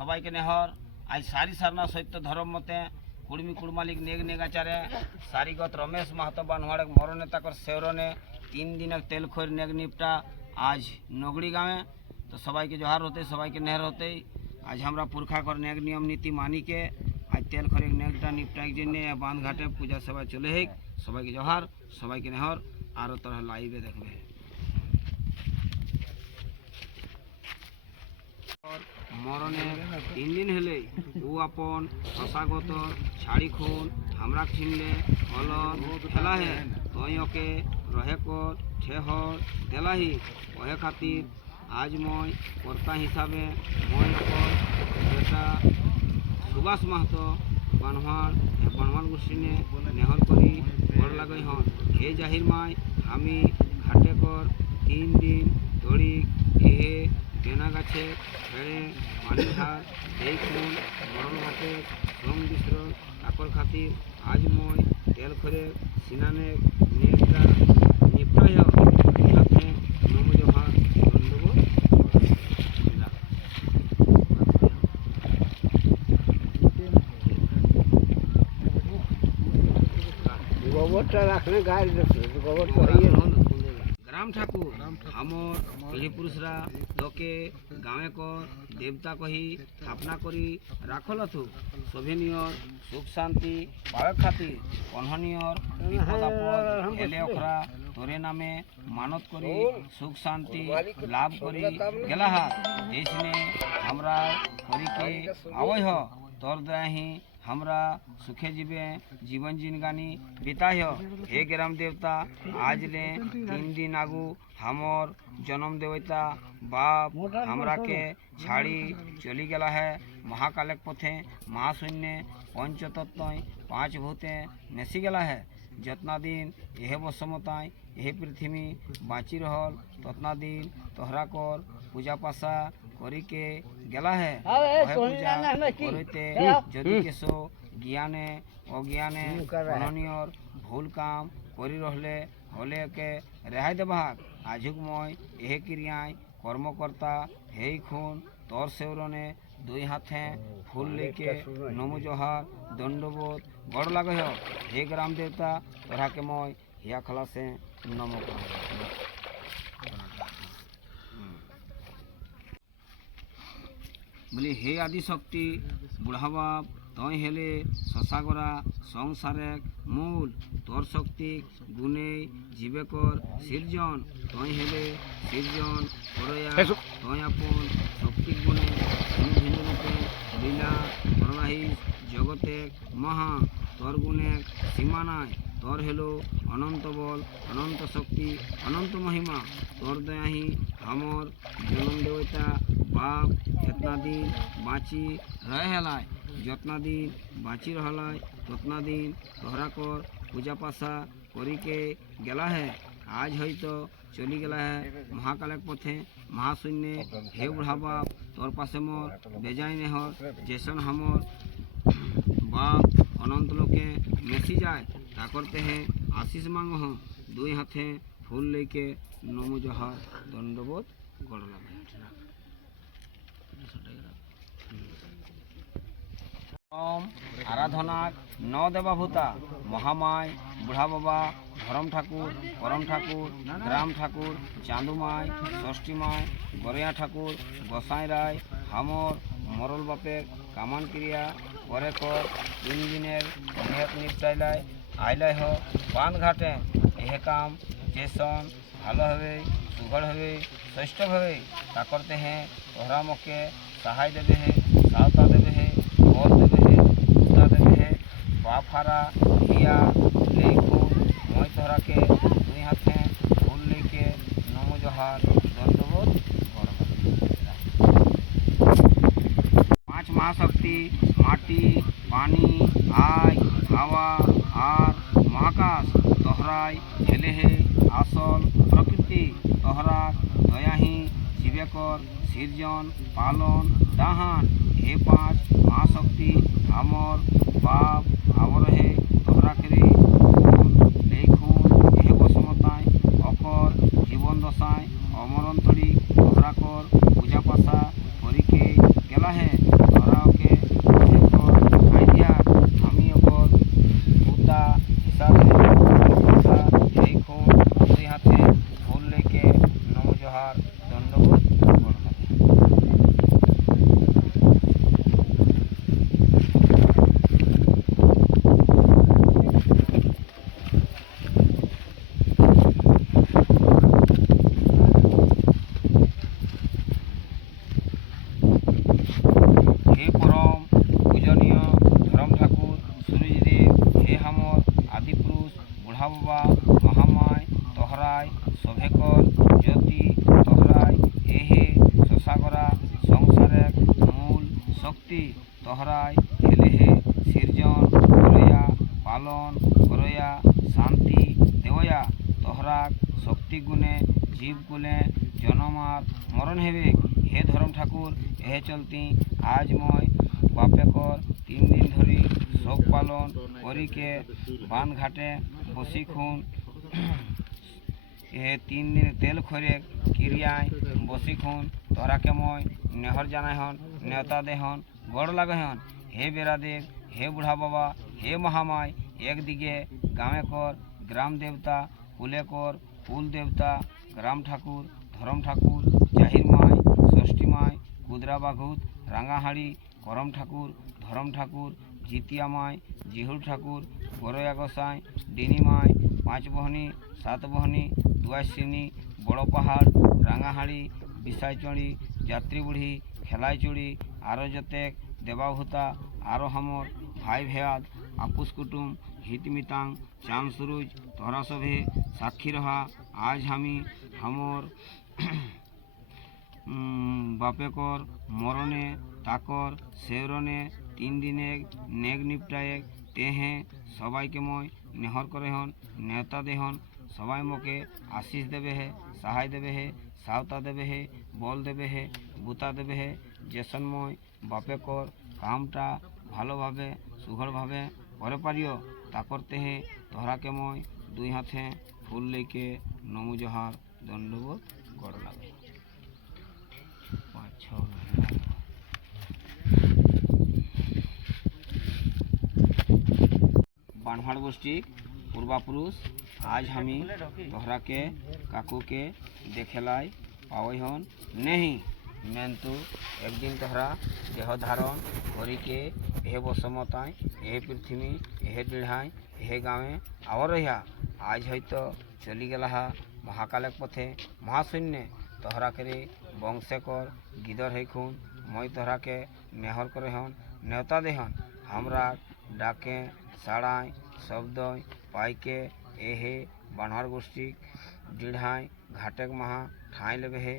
সবাইকে নেহর আজ সারি সারনা সত্য ধর্ম মতে কুড়মি কুড়মালিক নেগ নেগাচারে সারিগত রমেশ মাহাতো বানহাড়ে মরণে তাকর সেওরনে 3 দিনের তেল খৈর নেগ নিপটা আজ নগড়ি গাঁৱে। তো সবাইকে জোহার হতে সবাইকে নেহর হতে আজ আমরা পুরখা কর নেগ নিয়ম নীতি মানিকে আজ তেল খরে নেগটা নিপটাই জন্য বাঁধ ঘাটে পূজা সেবা চলে হেক। সবাইকে জোহার, সবাইকে নেহর। আরও তোরা লাইভে দেখবে মরণে 3 দিন হলে ও আপন শশাগত ছাড়ি খুন আমরা ছিনলে অলন ফেলাহে তয়কে রহে কর ঠেহর দেলাহি ওহে খাতির আজ মই কর্তা হিসাবে মই অকল বেটা সুভাষ মাহাতো বানহাড় গোষ্ঠীনে নেহর করি বড় লাগাই হন হে জাহির মাই আমি ঘাটে কর 3 দিন ধরি এহে কেনা গাছে ছেড়ে পানি ধার এই খুন মরণ ঘাটে শ্রম বিস্র কাকর খাতির আজ মই তেল খরে সিনানে নেকটা নিপটাই হাতে নমজোহার দণ্ডব গোবরটা রাখলে গায়ে গোবর গ্রাম ঠাকুর আমর পিঢ়ি পুরুষরা তোকে গাঁৱে কর দেবতা কহি স্থাপনা করি রাখলথু শোভনীয়র সুখ শান্তি পাওয়ার খাতির কনহনীয়র বিপদ আপদ এলে অখরা তোরে নামে মানত করি সুখ শান্তি লাভ করি গেলাহাত এইসনে আমরা করিকে আবহ তোর দয়াহি हमरा सुखे जीवे जीवन जिनगानी बिताय हे ग्राम देवता आज ले 3 दिन आगू हमर जन्म देवता बाप हमरा के छाड़ी चली गला है महाकालक पथे महाशून्य पंचतत्व 5 भूते नेसी गला है जतना दिन यह बसमताय यह पृथ्वी बाँची रहल ततना दिन तोहरा कर पूजा पासा करी के गला है पूजा करते जदि केसो ज्ञाने अज्ञाने अननियर भूल काम करी रहले हले के रेहाई देबाक आजुक मय एहे क्रियाय कर्मकर्ता हे खून तोर सेवरने 2 हाथे फूल लेके नमो जोहार दंडबोध गड़ लागे हे ग्राम देवता तोरा के मय हिया खला से नमो बोली हे आदि शक्ति बुढ़ा बाप तय हेले शशागरा संसारे मूल तोर शक्ति गुणे जीवेकर सृजन तय हेले सृजन करया तय अपन शक्ति गुणे भिन्न रूपे लीला करवाही जगते महा तोर गुणे सीमा नाय तोर हेलो अनंत बल अनंत शक्ति अनंत महिमा तोर दयाही हमर जन्म देवता बाप एतना दिन बाँची रहे हलाय जतना दिन बाँची रहलाय ततना दिन तोहरा कर पूजा पासा करी के गला है आज हयतो चली गला है महाकालक पथे महाशून्य हे बुढ़ा बाप तोर पासे मोर बेजाय नेहर जैसन हमर बाप अनंत लोके मेसी जाए ता करते हैं आशीष मांग 2 हाथे फूल लेके नमो जोहार दंडबोध गड़ लगे आराधना न देवाभूता महामाय बुढ़ा बाबा धरम ठाकुर परम ठाकुर ग्राम ठाकुर चांदू माय षष्ठी माय गरैया ठाकुर गोसाई राय हमर मरल बापे कामान क्रिया करे कर 3 दिनेर नेक निपटाइलाय आइलाय हो बांध घाटे यह काम जैसन भालो हवे सुघड़ हवे श्रेष्ठ हवे ता करते हैं तोहरा मके सहाय देवे है सावता देवे है बल देवे है उता देवे है बाफारा हिया लेखो मैं तोहरा के 2 हाथे फूल लेके नमो जोहार दंडबोध 5 महाशक्ति माटी पानी आग हवा आर महाकाश तोहराय हेले हे आसल प्रकृति तोहरा दयाही जीवेकर सृजन पालन दाहान हे 5 महाशक्ति हमर बाप आवर हे तोहरा करे लेखुन हे बसमताय अकर जीवन दशाय अमरंतरी तोहरा कर पूजा पासा करी के गला है শক্তি তহরায় খেলে হে সৃজন করয়া পালন করয়া শান্তি দেওয়া তহরাক শক্তি গুণে জীব গুণে জনমার মরণ হেবে হে ধরম ঠাকুর এহে চলতি আজ মই বাপেকর 3 দিন ধরি শোক পালন করিকে বান ঘাটে বসিখুন এ 3 দিন তেল খরে ক্রিয়ায় বসিখুন তোরাকে মই নেহর জানাই হন নেতা দেহন গড় লাগে হন হে বেড়াদেব হে বুড়া বাবা হে মহামায় একদিকে গাঁয়ে কর গ্রাম দেবতা কুলে কর কুল দেবতা গ্রাম ঠাকুর ধরম ঠাকুর জাহির মায় ষষ্ঠী মায় কুদরা বাঘুত রাঙাহাড়ি করম ঠাকুর ধরম ঠাকুর জিতিয়া মায় জিহুর ঠাকুর গরয়া গোসাই ডিনি মায় 5 বহনী 7 বহনী দুয়াশিনী বড় পাহাড় রাঙাহাড়ি বিশাইচড়ি যাত্রী বুড়ি খেলাই চুড়ি আরো যতেক দেবাভূতা আরো হামর ভাই ভেয়াদ আপুস কুটুম হিতমিতাং চাঁদ সুরুজ তোরা সভে সাক্ষী রহা আজ আমি হামর বাপেকর মরণে তাকর শেরনে 3 দিনে নেগ নিপটায়ে তেহে সবাইকে মই নেহর করে হন নেতা দেহন সবাই মোকে আশিস দেবে হে সাহাই দেবে হে সাওতা দেবে হে বল দেবে হে বুতা দেবে হে যেসনময় বাপেকর কামটা ভালোভাবে সুঘড়ভাবে করে পারিও তা করতে হে তোহরাকে মই 2 হাতে ফুল লেকে নমু জহার দণ্ডবোধ গড় লাগে 5-6 बानहाड़ गोष्ठी पूर्वापुरुष आज हमी तोहरा के काकू के देखेलाई पावई हन नहीं मेन्तु एक दिन तोहरा देह धारण करी के एहे बसमताय एहे पृथ्वी एहे डिढ़ाई एहे गाँवे आवर रहा आज हयतो चली गला महाकालक पथे महाशून्य तोहरा के वंशेकर गिदर हेखुन मैं तोहरा के नेहर करे हन नेवता देहन हमरा डाके साड़ाई शब्द पाइके एहे बानहार गोष्ठी डिढ़ाई घाटेक महा ठाई लेवे हे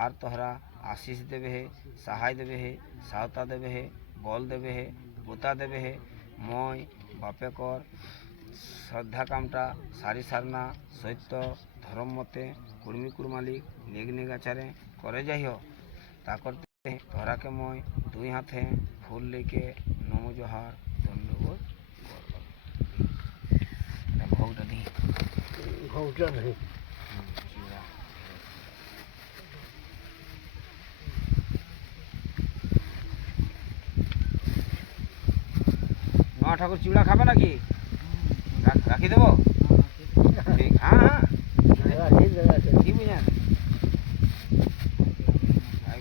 आर तोहरा आशीष देवे हे सहाय देवे हे सावता देवे हे बल देवे हे बुता देवे हे मैं बापेकर श्रद्धा कामटा सारी सारना सत्य धर्म मते कुर्मी कुरमालिक नेगनेगाचारे करे जाइयो ता करते तोहरा के मैं 2 हाथे फूल लेके नमो जोहार दंडवत घौटा नहीं नवा ठाकुर चिड़ा खाबे ना कि राखी देव ठीक हाँ हाँ की बुझें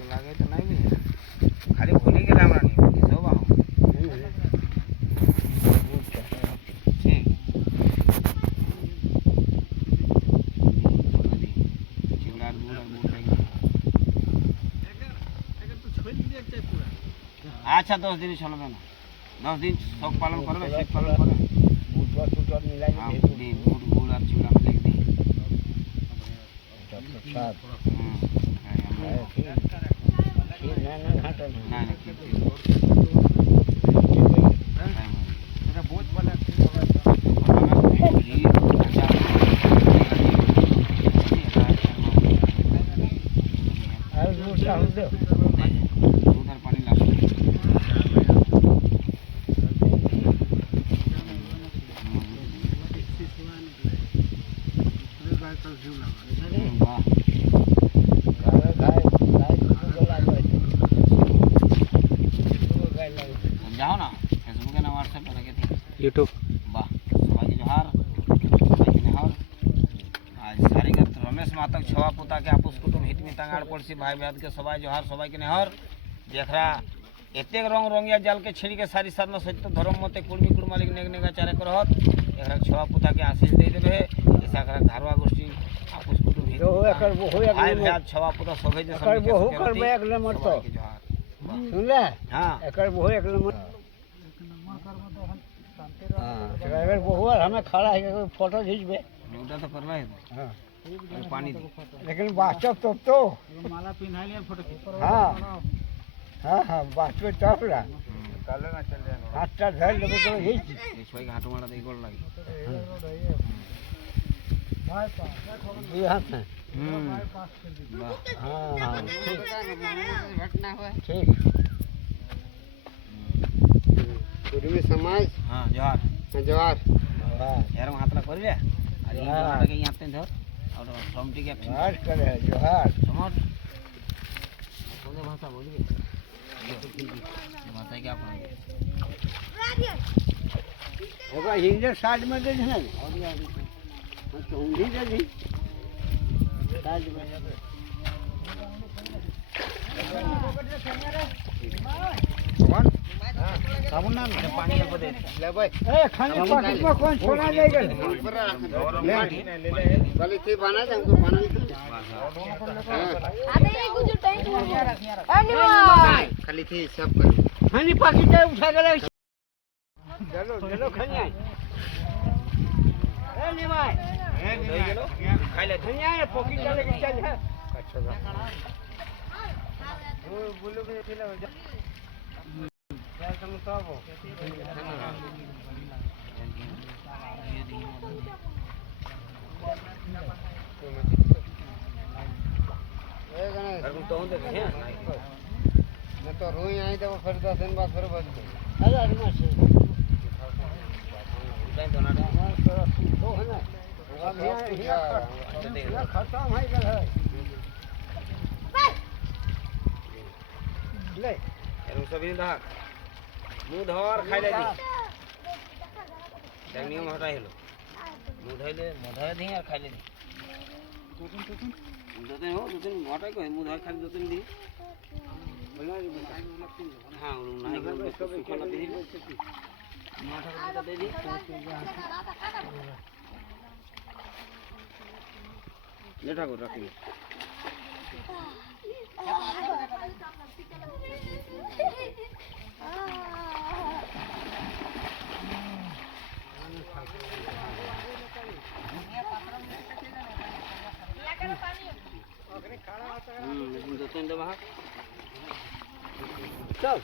लागे तो नहीं बुझे खाली भूली गए हमरा नहीं सब हम ठीक चिड़ा गुड़ अच्छा 10 दिन चलबे ना 10 दिन शोक पालन करबे शीत पालन करे बुधवार टूटल मिलाई दिन गुड़ गुड़ और चिड़ा में लिख दी साथ जाओ ना फेसबुक ना व्हाट्सएप पे लगे थे यूट्यूब वाह सबाई के जोहार सबाई के नेहर आज सारी गत रमेश मातक छवा पुता के आपुस कुटुम हित में तंगाड़ पड़सी भाई ब्याद के सबाई जोहार सबाई के नेहर देखरा एतेक रंग रंगिया जाल के छिड़ी के सारी सारना सत्य धर्म मते कुर्मी कुरमालिक नेगनेगा चारे करहत एकरा छवा पुता के आशीष दे देबे ऐसा करा धारवा गोष्ठी आपुस कुटुम हित एकर वो हो भाई ब्याद छवा पुता सभे जे एकर वो करबे एक नंबर तो सुनले हां एकर वो एक नंबर ड्राइवर बहुत हमें खड़ा है फोटो खींचबे उठा तो करला है हां पानी दे लेकिन वास्तव तो माला पिन्हा लिया फोटो खींच हां হ্যাঁ হ্যাঁ বাঁচবে চাপড়া হাতটা ধরে দেবো করে গেছি এই সবাইকে হাঁটু মারা দিয়ে গোল লাগে। দুই হাত না বাহ, হ্যাঁ হ্যাঁ ঠিক ঠিক কুর্মী সমাজ হ্যাঁ জোহার। জোয়ার এরকম হাতটা করবে আর এই হ্যাঁ। জোহারটাকে এই হাতে ধর আর শ্রমটিকে জোয়ার করে জোহার সমর কোন ভাষা বলবে ভাষায় কি আপনার এবার হিন্দের साइड में दे ना तो उंगली दे दी साइड में कौन साबुन नाम এটা पानी अल्प दे ले भाई ए खाने पाकिट में कौन छोड़ा जाएगा ले वाली थी बना दे हमको बना अरे ये कुछ टाइम हुआ खाली थी सब कर खाने पाकिट है उठा के ले चलो चलो खाने आए ए निमाय खाई ले खाने आए पाकिट डाले के चल है अच्छा वो बोलो के खिला क्या समझता हो तुम तो होते हैं मैं तो रोई आई तो फिर 10 दिन बाद फिर बच गई अरे मासे टाइम तो ना तो है ना अब यहाँ खत्म है गल है ले এরকম সবই ধর মুখ ধর খাই লে দি দেখ নিয়ম হটাই হলো মুখ ধইলে মধায় দিই আর খাইলে দি দুদিন হো দুদিন হটাই কই মুখ ধর খালি দুদিন দি হ্যাঁ না সুখলা দি মাথা করে দে দি ले ठाकुर रखी चल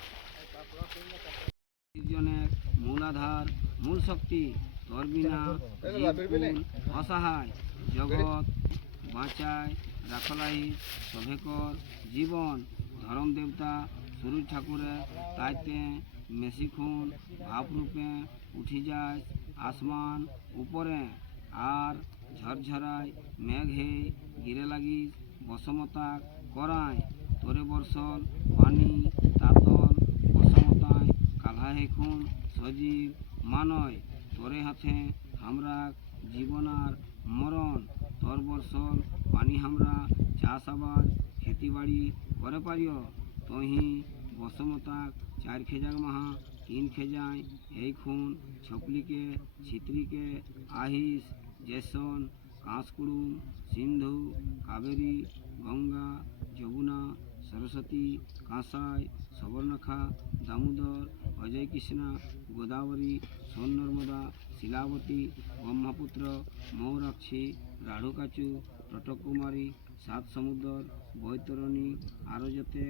জীবনের মূলাধার মূল শক্তি তোর বিনা জীবকুল অসহায় জগৎ বাঁচায় রাখলাই সভেকর জীবন ধরম দেবতা সূর্য ঠাকুরের তাইতে মেশিখুন ভাবরূপে উঠি যায় আসমান উপরে আর ঝরঝরায় মেঘে গিরে লাগিস বসমতা করায় তোরে বর্ষল পানি তাতল বসমতায় কালা হেখুন সজীব মানয় তোরে হাতে আমরা জীবনার মরণ তোর বর্ষল পানি আমরা চাষাবাদ খেতিবাড়ি করে পারিও তহি বসমতা 4 খেজাক মাহা 3 খেজায় এই খুন ছপলিকে ছিত্রিকে আহিস জেসন কাঁসকুড়ুম সিন্ধু কাবেরী গঙ্গা যমুনা সরস্বতী কাঁসাই সবর্ণখা দামোদর অজয় কৃষ্ণা গোদাবরী সোন নর্মদা শিলাবতী ব্রহ্মপুত্র মৌরাক্ষী রাঢ়ুকাচু টটকুমারী সাত সমুদ্র বৈতরণী আরো যেতে